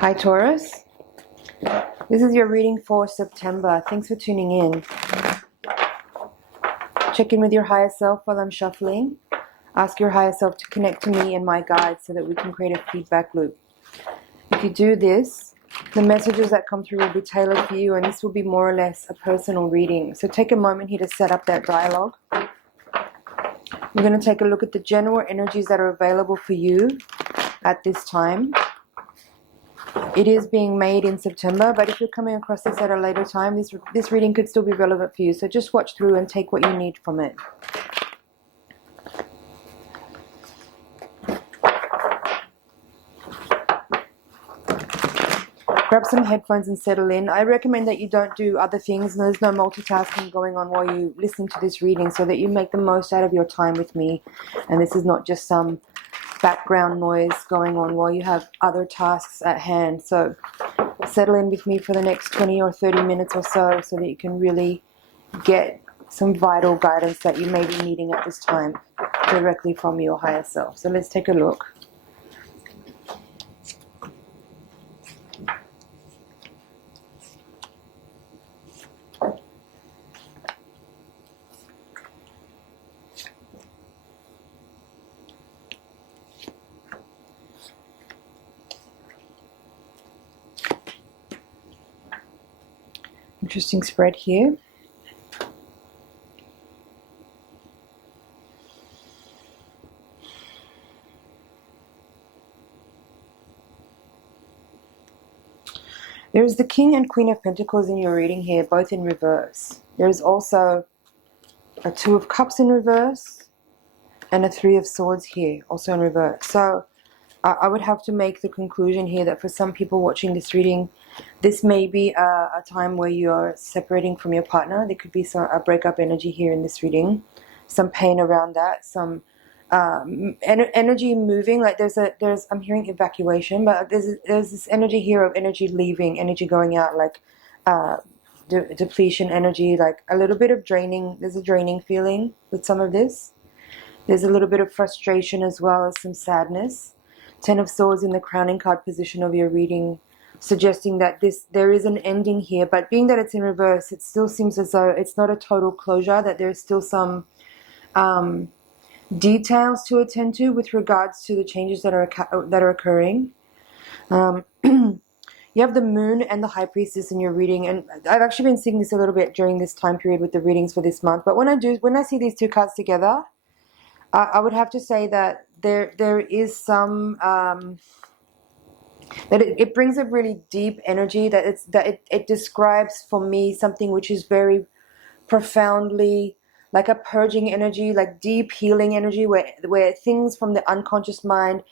Hi Taurus, this is your reading for September. Thanks for tuning in. Check in with your higher self while I'm shuffling. Ask your higher self to connect to me and my guides so that we can create a feedback loop. If you do this, the messages that come through will be tailored for you, and this will be more or less a personal reading. So take a moment here to set up that dialogue. We're going to take a look at the general energies that are available for you at this time. It is being made in September, but if you're coming across this at a later time, this reading could still be relevant for you. So just watch through and take what you need from it. Grab some headphones and settle in. I recommend that you don't do other things, and there's no multitasking going on while you listen to this reading, so that you make the most out of your time with me. And this is not just some background noise going on while you have other tasks at hand. So settle in with me for the next 20 or 30 minutes or so that you can really get some vital guidance that you may be needing at this time directly from your higher self. So let's take a look. Interesting spread here. There's the King and Queen of Pentacles in your reading here, both in reverse. There's also a Two of Cups in reverse and a Three of Swords here, also in reverse. So I would have to make the conclusion here that for some people watching this reading, this may be a time where you're separating from your partner. There could be a breakup energy here in this reading, some pain around that, some energy moving. Like I'm hearing evacuation, but there's this energy here of energy leaving, energy going out, like depletion energy, like a little bit of draining. There's a draining feeling with some of this. There's a little bit of frustration as well as some sadness. Ten of Swords in the crowning card position of your reading, suggesting that there is an ending here, but being that it's in reverse, it still seems as though it's not a total closure, that there's still some details to attend to with regards to the changes that are occurring. You have the Moon and the High Priestess in your reading, and I've actually been seeing this a little bit during this time period with the readings for this month. But when I see these two cards together, I would have to say that there is some that it brings a really deep energy, that it describes for me something which is very profoundly like a purging energy, like deep healing energy, where things from the unconscious mind,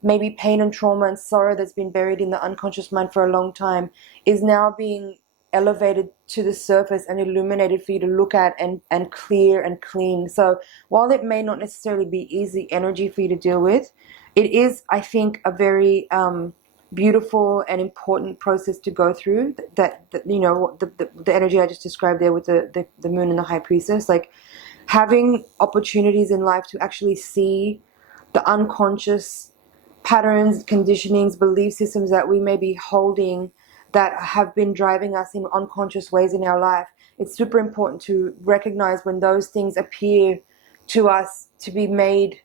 maybe pain and trauma and sorrow that's been buried in the unconscious mind for a long time, is now being elevated to the surface and illuminated for you to look at and clear and clean. So while it may not necessarily be easy energy for you to deal with, it is, I think, a very beautiful and important process to go through. That you know, the energy I just described there with the Moon and the High Priestess, like having opportunities in life to actually see the unconscious patterns, conditionings, belief systems that we may be holding that have been driving us in unconscious ways in our life. It's super important to recognize when those things appear to us, to be made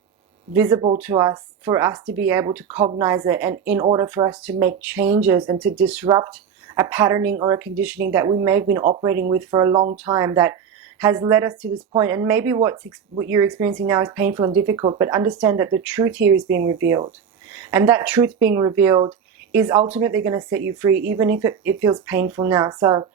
visible to us, for us to be able to cognize it, and in order for us to make changes and to disrupt a patterning or a conditioning that we may have been operating with for a long time that has led us to this point. And maybe what you're experiencing now is painful and difficult, but understand that the truth here is being revealed. And that truth being revealed is ultimately going to set you free, even if it feels painful now. So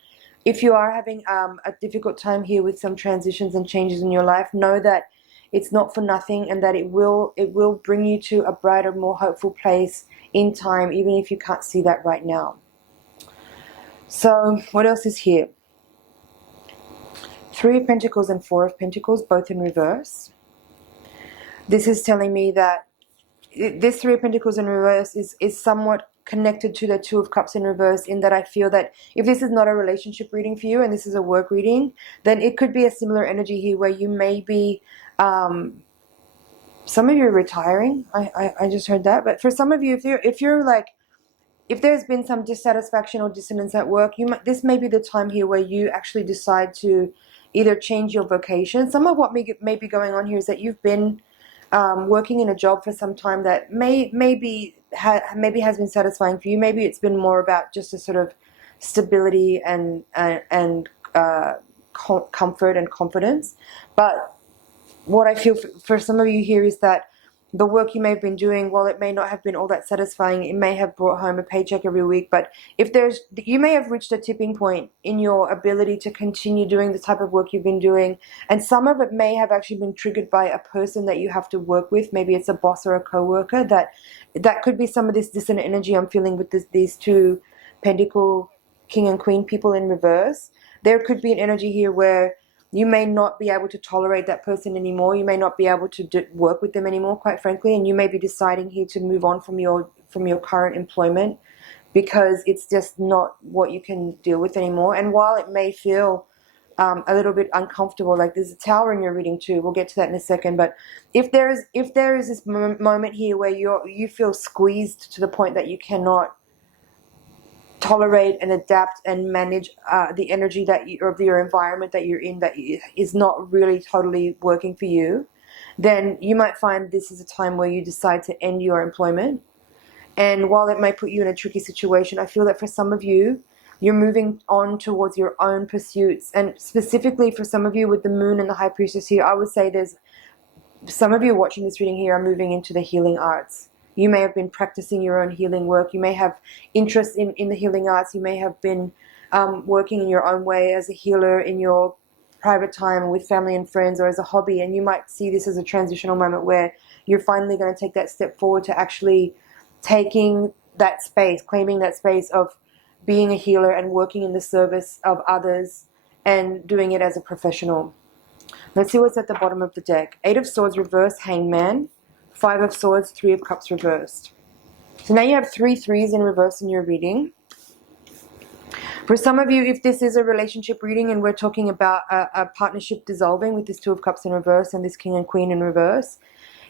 if you are having a difficult time here with some transitions and changes in your life, know that it's not for nothing, and that it will bring you to a brighter, more hopeful place in time, even if you can't see that right now. So what else is here? Three of Pentacles and Four of Pentacles, both in reverse. This is telling me that this Three of Pentacles in reverse is somewhat connected to the Two of Cups in reverse, in that I feel that if this is not a relationship reading for you and this is a work reading, then it could be a similar energy here where you may be, some of you are retiring. I just heard that. But for some of you, if you're like if there's been some dissatisfaction or dissonance at work, this may be the time here where you actually decide to either change your vocation. Some of what may be going on here is that you've been working in a job for some time that maybe has been satisfying for you. Maybe it's been more about just a sort of stability and comfort and confidence. But what I feel for some of you here is that the work you may have been doing, while it may not have been all that satisfying, it may have brought home a paycheck every week. But you may have reached a tipping point in your ability to continue doing the type of work you've been doing. And some of it may have actually been triggered by a person that you have to work with. Maybe it's a boss or a co-worker. That could be some of this dissonant energy I'm feeling with these two Pentacle King and Queen people in reverse. There could be an energy here where you may not be able to tolerate that person anymore. You may not be able to work with them anymore, quite frankly, and you may be deciding here to move on from your current employment because it's just not what you can deal with anymore. And while it may feel a little bit uncomfortable, like there's a tower in your reading too, we'll get to that in a second. But if there is this moment here where you feel squeezed to the point that you cannot tolerate and adapt and manage the energy of your environment that you're in that is not really totally working for you, then you might find this is a time where you decide to end your employment. And while it may put you in a tricky situation, I feel that for some of you, you're moving on towards your own pursuits. And specifically for some of you with the Moon and the High Priestess here, I would say there's some of you watching this reading here are moving into the healing arts. You may have been practicing your own healing work. You may have interest in the healing arts. You may have been working in your own way as a healer in your private time with family and friends or as a hobby. And you might see this as a transitional moment where you're finally going to take that step forward to actually taking that space, claiming that space of being a healer and working in the service of others and doing it as a professional. Let's see what's at the bottom of the deck. 8 of Swords reversed, Hangman. 5 of Swords, 3 of Cups reversed. So now you have 3 threes in reverse in your reading. For some of you, if this is a relationship reading and we're talking about a partnership dissolving with this 2 of Cups in reverse and this King and Queen in reverse,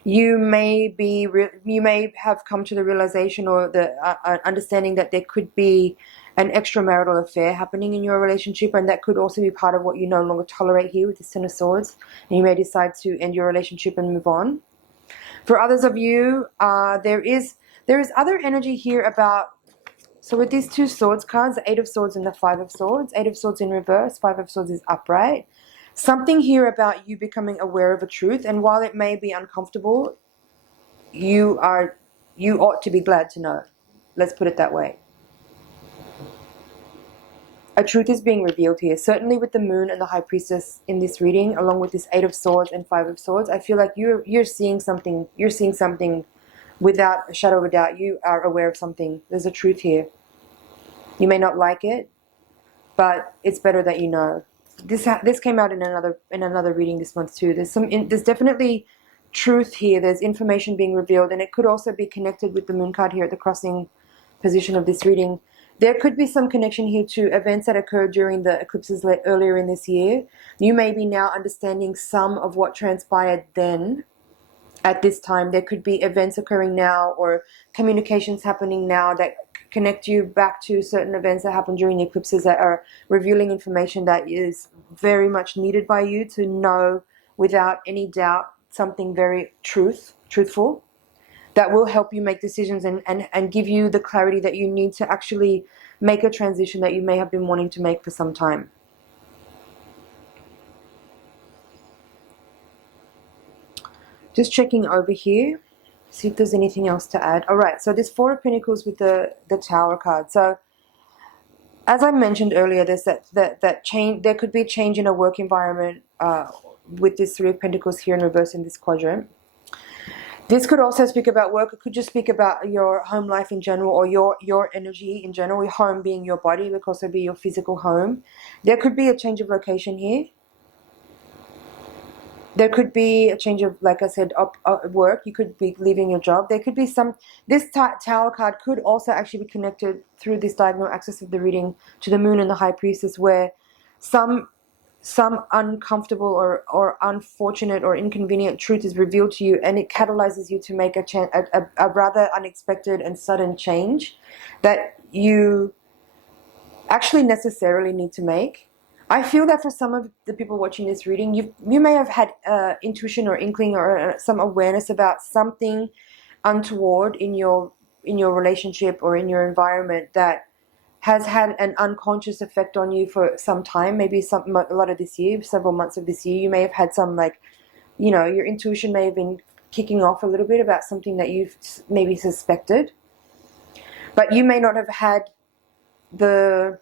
you may have come to the realization or the understanding that there could be an extramarital affair happening in your relationship, and that could also be part of what you no longer tolerate here with this 10 of Swords, and you may decide to end your relationship and move on. For others of you, there is other energy here about, so with these 2 Swords cards, the 8 of Swords and the 5 of Swords, 8 of Swords in reverse, 5 of Swords is upright. Something here about you becoming aware of a truth, and while it may be uncomfortable, you ought to be glad to know. Let's put it that way. A truth is being revealed here. Certainly with the Moon and the High Priestess in this reading, along with this 8 of Swords and 5 of Swords, I feel like you're seeing something. You're seeing something without a shadow of a doubt. You are aware of something. There's a truth here. You may not like it, but it's better that you know. This came out in another reading this month too. There's definitely truth here. There's information being revealed, and it could also be connected with the Moon card here at the crossing position of this reading. There could be some connection here to events that occurred during the eclipses earlier in this year. You may be now understanding some of what transpired then at this time. There could be events occurring now or communications happening now that connect you back to certain events that happened during the eclipses that are revealing information that is very much needed by you to know without any doubt something very truthful. That will help you make decisions and give you the clarity that you need to actually make a transition that you may have been wanting to make for some time. Just checking over here, see if there's anything else to add. All right, so this 4 of Pentacles with the Tower card. So as I mentioned earlier, there's that change. There could be a change in a work environment with this 3 of Pentacles here in reverse in this quadrant. This could also speak about work. It could just speak about your home life in general, or your energy in general. Your home being your body, it could also be your physical home. There could be a change of location here. There could be a change of, like I said, work. You could be leaving your job. There could be this Tower card could also actually be connected through this diagonal axis of the reading to the Moon and the High Priestess, where some some uncomfortable or unfortunate or inconvenient truth is revealed to you, and it catalyzes you to make a rather unexpected and sudden change that you actually necessarily need to make. I feel that for some of the people watching this reading, you may have had intuition or inkling or some awareness about something untoward in your relationship or in your environment that has had an unconscious effect on you for some time, maybe a lot of this year, several months of this year. You may have had some, like, your intuition may have been kicking off a little bit about something that you've maybe suspected, but you may not have had the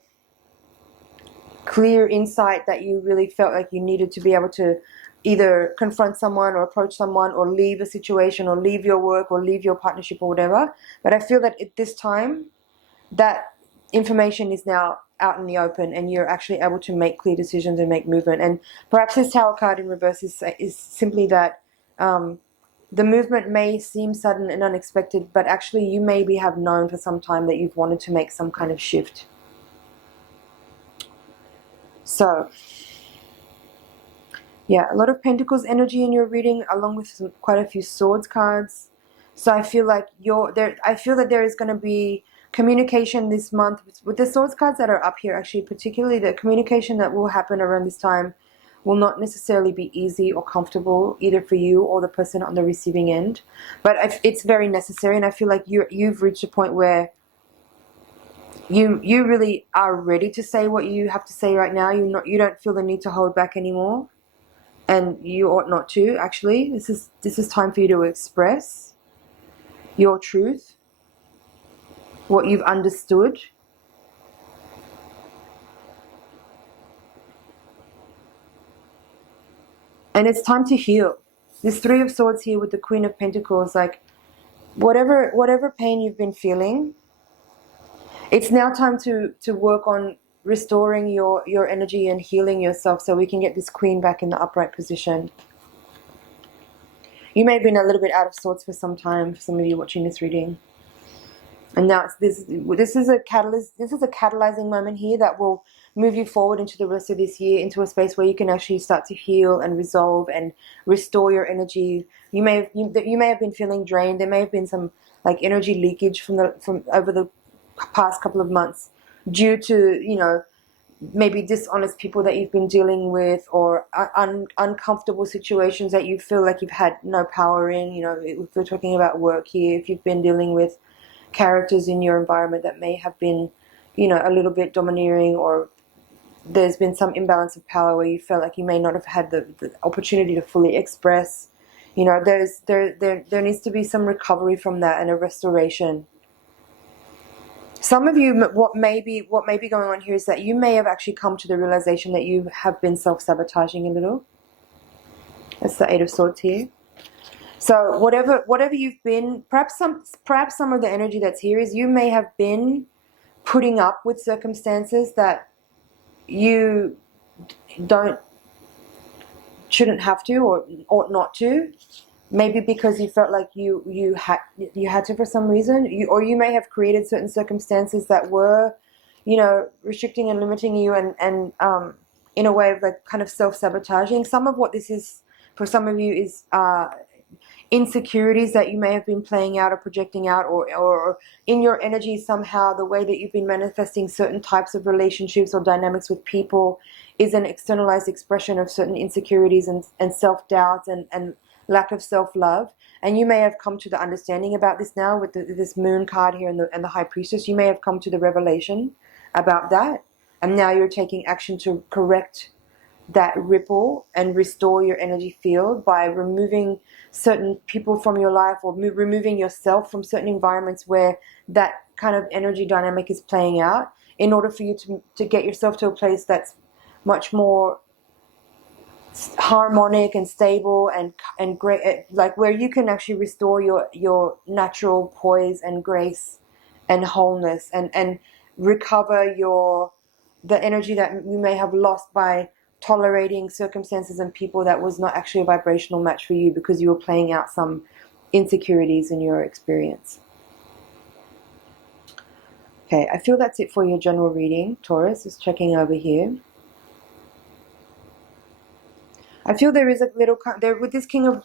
clear insight that you really felt like you needed to be able to either confront someone or approach someone or leave a situation or leave your work or leave your partnership or whatever. But I feel that at this time, that information is now out in the open and you're actually able to make clear decisions and make movement. And perhaps this Tower card in reverse is simply that the movement may seem sudden and unexpected, but actually you maybe have known for some time that you've wanted to make some kind of shift. So, yeah, a lot of Pentacles energy in your reading, along with quite a few Swords cards. So I feel like I feel that there is going to be communication this month with the Swords cards that are up here. Actually, particularly the communication that will happen around this time will not necessarily be easy or comfortable either for you or the person on the receiving end. But it's very necessary, and I feel like you've reached a point where you really are ready to say what you have to say right now. You don't feel the need to hold back anymore, and you ought not to. Actually, this is time for you to express your truth, what you've understood. And it's time to heal. This Three of Swords here with the Queen of Pentacles, like whatever pain you've been feeling, it's now time to work on restoring your energy and healing yourself so we can get this Queen back in the upright position. You may have been a little bit out of sorts for some time, for some of you watching this reading. And now this is a catalyst. This is a catalyzing moment here that will move you forward into the rest of this year, into a space where you can actually start to heal and resolve and restore your energy. You may have been feeling drained. There may have been some like energy leakage from over the past couple of months due to maybe dishonest people that you've been dealing with, or uncomfortable situations that you feel like you've had no power in. If we're talking about work here, if you've been dealing with characters in your environment that may have been, a little bit domineering, or there's been some imbalance of power where you felt like you may not have had the opportunity to fully express. There needs to be some recovery from that and a restoration. Some of you, what may be going on here is that you may have actually come to the realization that you have been self-sabotaging a little. That's the Eight of Swords here. So whatever you've been, perhaps some of the energy that's here is you may have been putting up with circumstances that you shouldn't have to or ought not to. Maybe because you felt like you had to for some reason, or you may have created certain circumstances that were, restricting and limiting you, and in a way of like kind of self-sabotaging. Some of what this is for some of you is insecurities that you may have been playing out or projecting out, or in your energy somehow the way that you've been manifesting certain types of relationships or dynamics with people is an externalized expression of certain insecurities and self-doubt and lack of self-love. And you may have come to the understanding about this now with this Moon card here and the High Priestess. You may have come to the revelation about that, and now you're taking action to correct that ripple and restore your energy field by removing certain people from your life, or removing yourself from certain environments where that kind of energy dynamic is playing out, in order for you to get yourself to a place that's much more harmonic and stable and great, like where you can actually restore your natural poise and grace and wholeness, and recover the energy that you may have lost by tolerating circumstances and people that was not actually a vibrational match for you because you were playing out some insecurities in your experience. Okay, I feel that's it for your general reading, Taurus. Just checking over here. feel there is a little there with this king.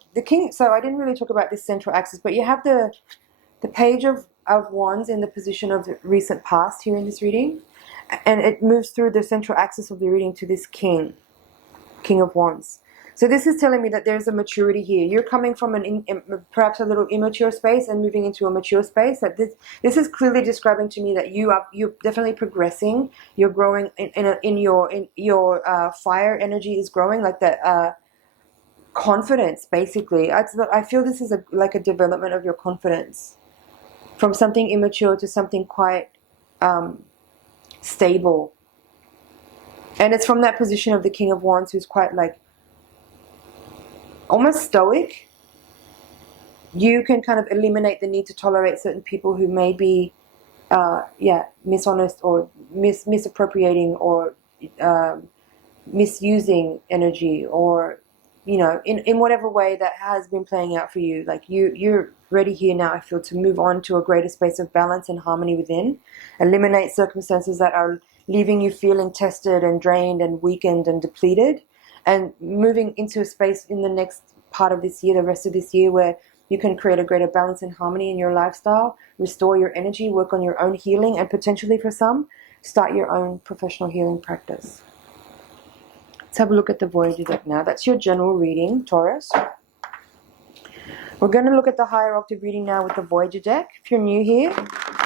So I didn't really talk about this central axis, but you have the page of wands in the position of the recent past here in this reading, and it moves through the central axis of the reading to this king of wands. So this is telling me that there's a maturity here. You're coming from perhaps a little immature space and moving into a mature space. That this is clearly describing to me that you're definitely progressing. You're growing in your fire energy is growing, like that confidence. Basically, I feel this is like a development of your confidence from something immature to something quite stable. And it's from that position of the King of Wands, who's quite like almost stoic. You can kind of eliminate the need to tolerate certain people who may be dishonest or misappropriating or misusing energy, or in whatever way that has been playing out for you. Like you're ready here now, I feel, to move on to a greater space of balance and harmony within. Eliminate circumstances that are leaving you feeling tested and drained and weakened and depleted, and moving into a space in the next part of this year, the rest of this year, where you can create a greater balance and harmony in your lifestyle, restore your energy, work on your own healing, and potentially for some, start your own professional healing practice. Let's have a look at the Voyager deck now. That's your general reading, Taurus. We're going to look at the higher octave reading now with the Voyager deck. If you're new here,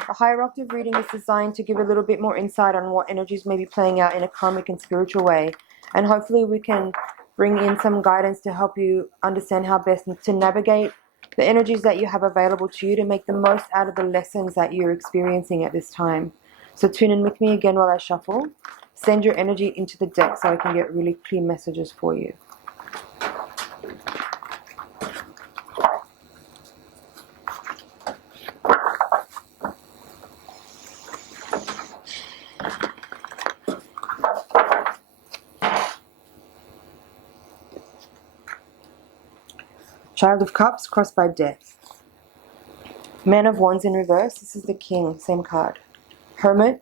a higher octave reading is designed to give a little bit more insight on what energies may be playing out in a karmic and spiritual way. And hopefully we can bring in some guidance to help you understand how best to navigate the energies that you have available to you to make the most out of the lessons that you're experiencing at this time. So tune in with me again while I shuffle. Send your energy into the deck so I can get really clear messages for you. Child of Cups crossed by Death. Man of Wands in reverse. This is the King, same card. Hermit,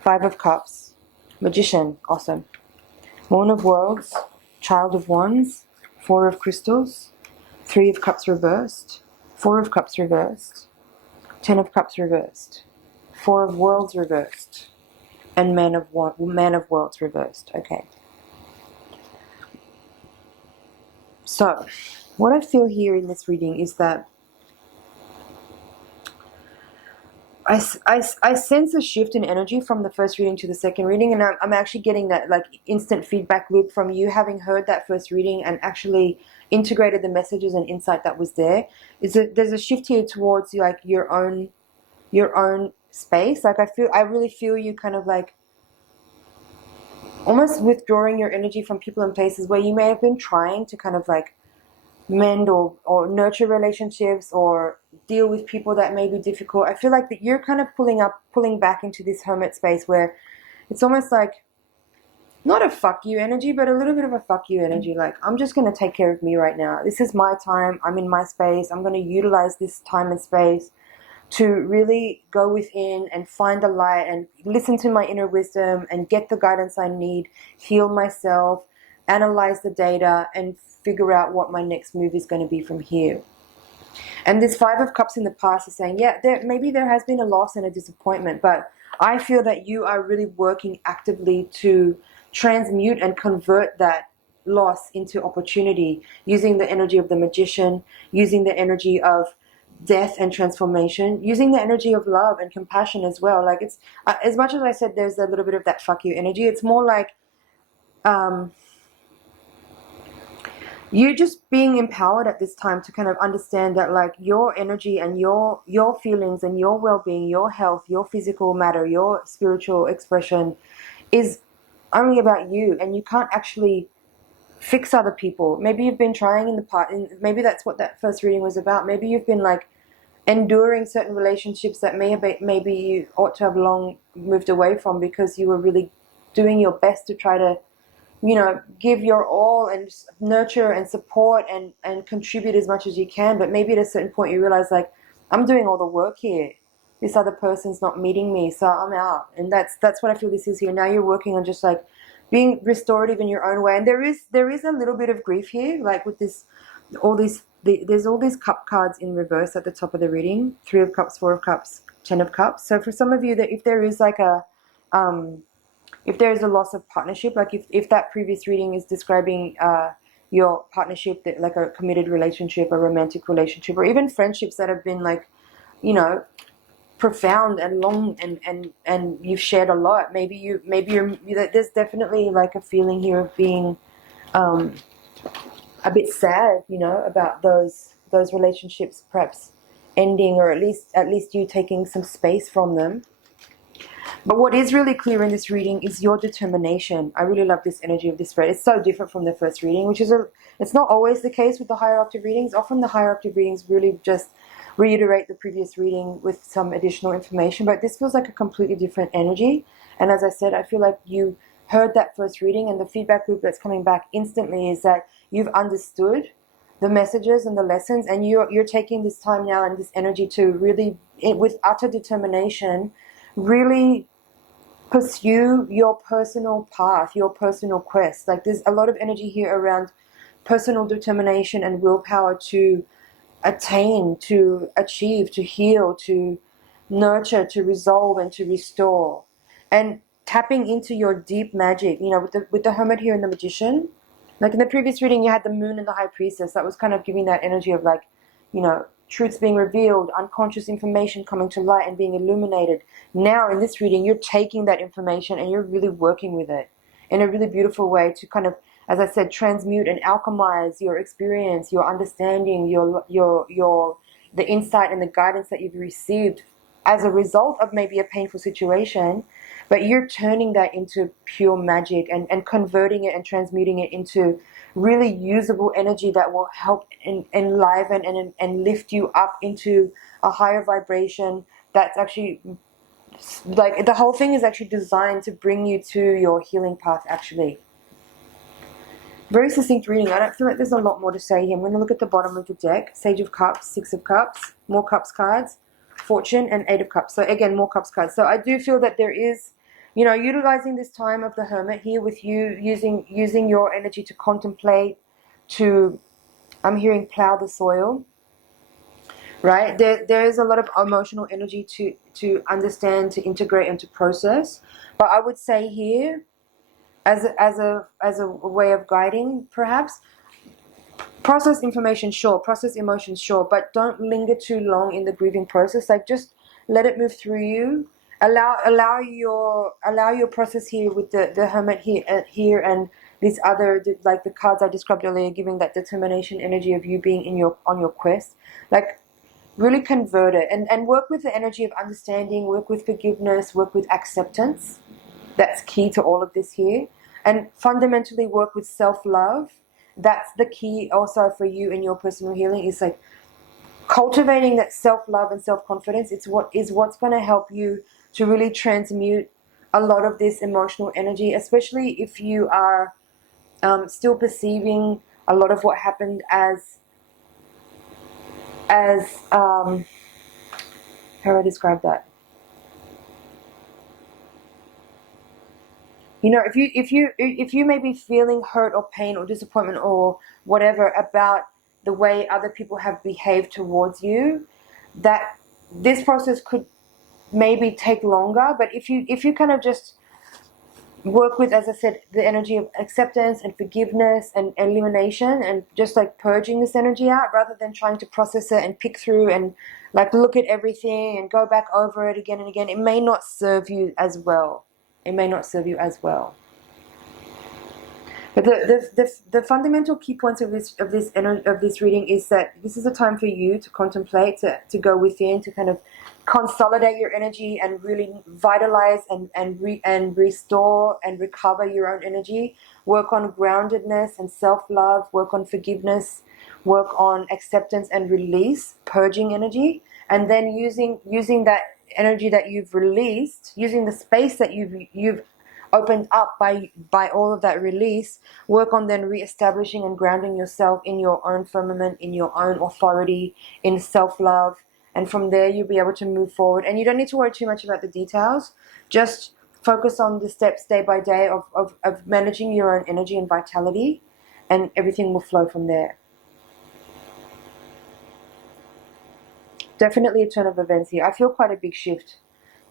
Five of Cups. Magician, awesome. Moon of Worlds, Child of Wands, Four of Crystals, Three of Cups reversed, Four of Cups reversed, Ten of Cups reversed, Four of Worlds reversed, and Man of Worlds reversed. Okay. So, what I feel here in this reading is that I sense a shift in energy from the first reading to the second reading, and I'm actually getting that like instant feedback loop from you having heard that first reading and actually integrated the messages and insight that was there. Is that there's a shift here towards like your own space. Like I really feel you kind of like almost withdrawing your energy from people and places where you may have been trying to kind of like mend or nurture relationships or deal with people that may be difficult. I feel like that you're kind of pulling back into this hermit space where it's almost like not a fuck you energy, but a little bit of a fuck you energy. Like, I'm just going to take care of me right now. This is my time. I'm in my space. I'm going to utilize this time and space to really go within and find the light and listen to my inner wisdom and get the guidance I need, heal myself, analyze the data, and figure out what my next move is going to be from here. And this Five of Cups in the past is saying, yeah, maybe there has been a loss and a disappointment, but I feel that you are really working actively to transmute and convert that loss into opportunity, using the energy of the Magician, using the energy of death and transformation, using the energy of love and compassion as well. Like, it's as much as I said there's a little bit of that fuck you energy, it's more like you're just being empowered at this time to kind of understand that like your energy and your feelings and your well-being, your health, your physical matter, your spiritual expression is only about you, and you can't actually fix other people. Maybe you've been trying in the past, and maybe that's what that first reading was about. Maybe you've been like enduring certain relationships that maybe you ought to have long moved away from because you were really doing your best to try to, you know, give your all and nurture and support and contribute as much as you can. But maybe at a certain point you realize, like, I'm doing all the work here. This other person's not meeting me, so I'm out. And that's what I feel this is here. Now you're working on just like being restorative in your own way. And there is a little bit of grief here, like with this, there's all these cup cards in reverse at the top of the reading: 3 of Cups, 4 of Cups, 10 of Cups. So for some of you, that if there is like a if there is a loss of partnership, like if that previous reading is describing your partnership, that like a committed relationship, a romantic relationship, or even friendships that have been like, you know, profound and long, and you've shared a lot. Maybe you're there's definitely like a feeling here of being a bit sad, you know, about those relationships perhaps ending, or at least you taking some space from them. But what is really clear in this reading is your determination. I really love this energy of this spread. It's so different from the first reading, which is it's not always the case with the higher octave readings. Often the higher octave readings really just reiterate the previous reading with some additional information, but this feels like a completely different energy. And as I said, I feel like you heard that first reading, and the feedback loop that's coming back instantly is that you've understood the messages and the lessons, and you're taking this time now and this energy to really, with utter determination, really pursue your personal path, your personal quest. Like there's a lot of energy here around personal determination and willpower to attain, to achieve, to heal, to nurture, to resolve, and to restore. And tapping into your deep magic, you know, with the Hermit here and the Magician. Like in the previous reading, you had the Moon and the High Priestess. That was kind of giving that energy of like, you know, truths being revealed, unconscious information coming to light and being illuminated. Now in this reading, you're taking that information and you're really working with it in a really beautiful way to kind of, as I said, transmute and alchemize your experience, your understanding, the insight and the guidance that you've received as a result of maybe a painful situation. But you're turning that into pure magic and converting it and transmuting it into really usable energy that will help enliven and lift you up into a higher vibration. That's actually, like, the whole thing is actually designed to bring you to your healing path, actually. Very succinct reading. I don't feel like there's a lot more to say here. I'm going to look at the bottom of the deck. Sage of Cups, 6 of Cups, more Cups cards, Fortune, and 8 of Cups. So again, more Cups cards. So I do feel that there is, you know, utilizing this time of the Hermit here with you, using your energy to contemplate, to, I'm hearing plow the soil, right? There is a lot of emotional energy to understand, to integrate, and to process. But I would say here, as a way of guiding, perhaps, process information, sure, process emotions, sure, but don't linger too long in the grieving process. Like, just let it move through you. Allow your process here with the Hermit here and these other, like the cards I described earlier, giving that determination energy of you being on your quest. Like, really convert it and work with the energy of understanding, work with forgiveness, work with acceptance. That's key to all of this here. And fundamentally work with self-love. That's the key also for you in your personal healing, is like cultivating that self-love and self-confidence. It's what's going to help you to really transmute a lot of this emotional energy, especially if you are still perceiving a lot of what happened as how do I describe that? You know, if you may be feeling hurt or pain or disappointment or whatever about the way other people have behaved towards you, that this process could maybe take longer. But if you kind of just work with, as I said, the energy of acceptance and forgiveness and elimination, and just like purging this energy out rather than trying to process it and pick through and like look at everything and go back over it again and again, it may not serve you as well. It may not serve you as well. But the fundamental key points of this reading is that this is a time for you to contemplate, to go within, to kind of consolidate your energy and really vitalize and restore and recover your own energy. Work on groundedness and self-love. Work on forgiveness. Work on acceptance and release, purging energy, and then using that energy that you've released, using the space that you've opened up by all of that release, work on then re-establishing and grounding yourself in your own firmament, in your own authority, in self-love, and from there you'll be able to move forward. And you don't need to worry too much about the details. Just focus on the steps day by day of managing your own energy and vitality, and everything will flow from there. Definitely a turn of events here. I feel quite a big shift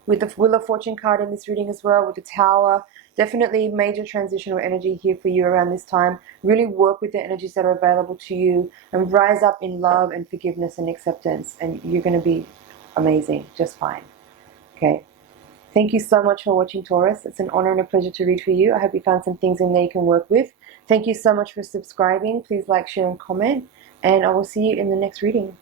with the Wheel of Fortune card in this reading as well, with the Tower. Definitely major transitional energy here for you around this time. Really work with the energies that are available to you and rise up in love and forgiveness and acceptance, and you're going to be amazing, just fine. Okay. Thank you so much for watching, Taurus. It's an honor and a pleasure to read for you. I hope you found some things in there you can work with. Thank you so much for subscribing. Please like, share, and comment, and I will see you in the next reading.